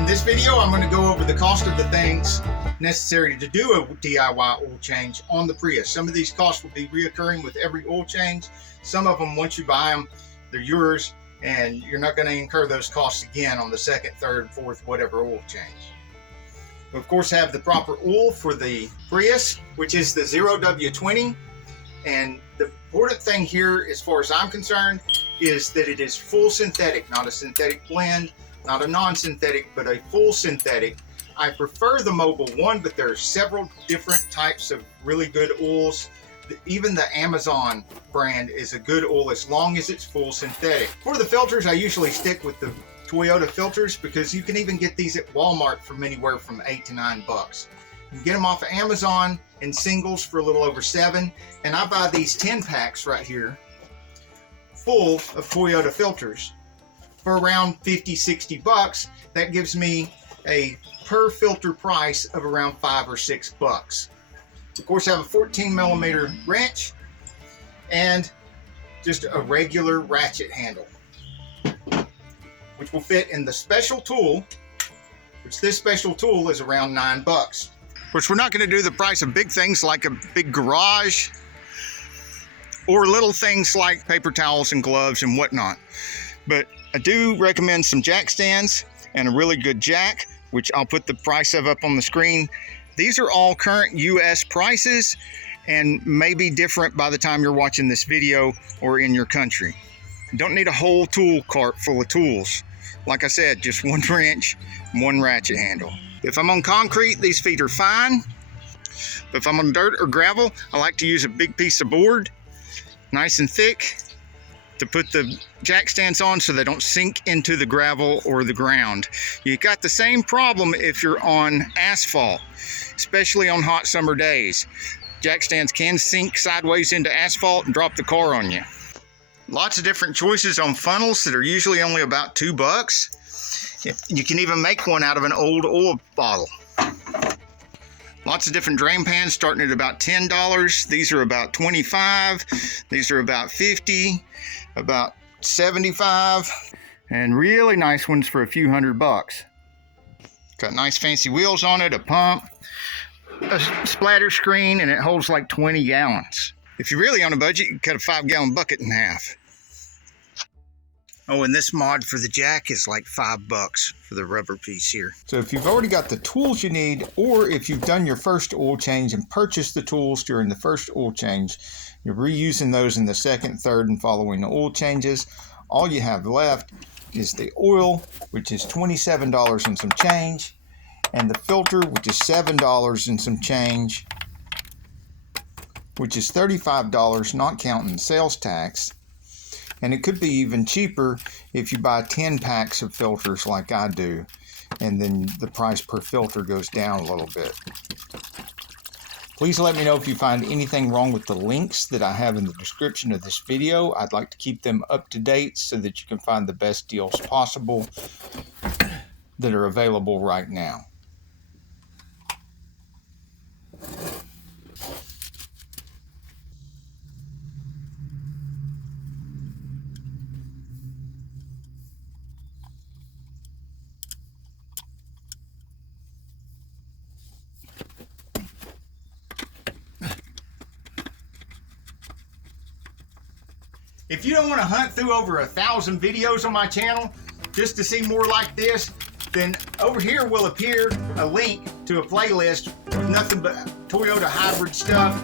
In this video, I'm going to go over the cost of the things necessary to do a DIY oil change on the Prius. Some of these costs will be reoccurring with every oil change. Some of them, once you buy them, they're yours, and you're not going to incur those costs again on the second, third, fourth, whatever oil change. We, of course, have the proper oil for the Prius, which is the 0W20. And the important thing here, as far as I'm concerned, is that it is full synthetic, not a synthetic blend, not a non-synthetic, but a full synthetic. I prefer the Mobile one, but there are several different types of really good oils. Even the Amazon brand is a good oil as long as it's full synthetic. For the filters, I usually stick with the Toyota filters because you can even get these at Walmart from anywhere from $8 to $9. You can get them off of Amazon in singles for a little over $7. And I buy these 10 packs right here full of Toyota filters for around $50-60. That gives me a per filter price of around $5 or $6. Of course, I have a 14mm wrench and just a regular ratchet handle, which will fit in the special tool, which this special tool is around $9. Of course, we're not going to do the price of big things like a big garage or little things like paper towels and gloves and whatnot, but I do recommend some jack stands and a really good jack, which I'll put the price of up on the screen. These are all current US prices and may be different by the time you're watching this video or in your country. You don't need a whole tool cart full of tools. Like I said, just one wrench, one ratchet handle. If I'm on concrete, these feet are fine. But if I'm on dirt or gravel, I like to use a big piece of board, nice and thick, to put the jack stands on so they don't sink into the gravel or the ground. You got the same problem if you're on asphalt, especially on hot summer days. Jack stands can sink sideways into asphalt and drop the car on you. Lots of different choices on funnels that are usually only about $2. You can even make one out of an old oil bottle. Lots of different drain pans starting at about $10. These are about $25. These are about $50, about $75, and really nice ones for a few $100. Got nice fancy wheels on it, a pump, a splatter screen, and it holds like 20 gallons. If you're really on a budget, you can cut a 5-gallon bucket in half. Oh, and this mod for the jack is like $5 for the rubber piece here. So if you've already got the tools you need, or if you've done your first oil change and purchased the tools during the first oil change, you're reusing those in the second, third, and following oil changes, all you have left is the oil, which is $27 and some change, and the filter, which is $7 and some change, which is $35, not counting sales tax. And it could be even cheaper if you buy 10 packs of filters like I do, and then the price per filter goes down a little bit. Please let me know if you find anything wrong with the links that I have in the description of this video. I'd like to keep them up to date so that you can find the best deals possible that are available right now. If you don't want to hunt through over 1,000 videos on my channel just to see more like this, then over here will appear a link to a playlist with nothing but Toyota hybrid stuff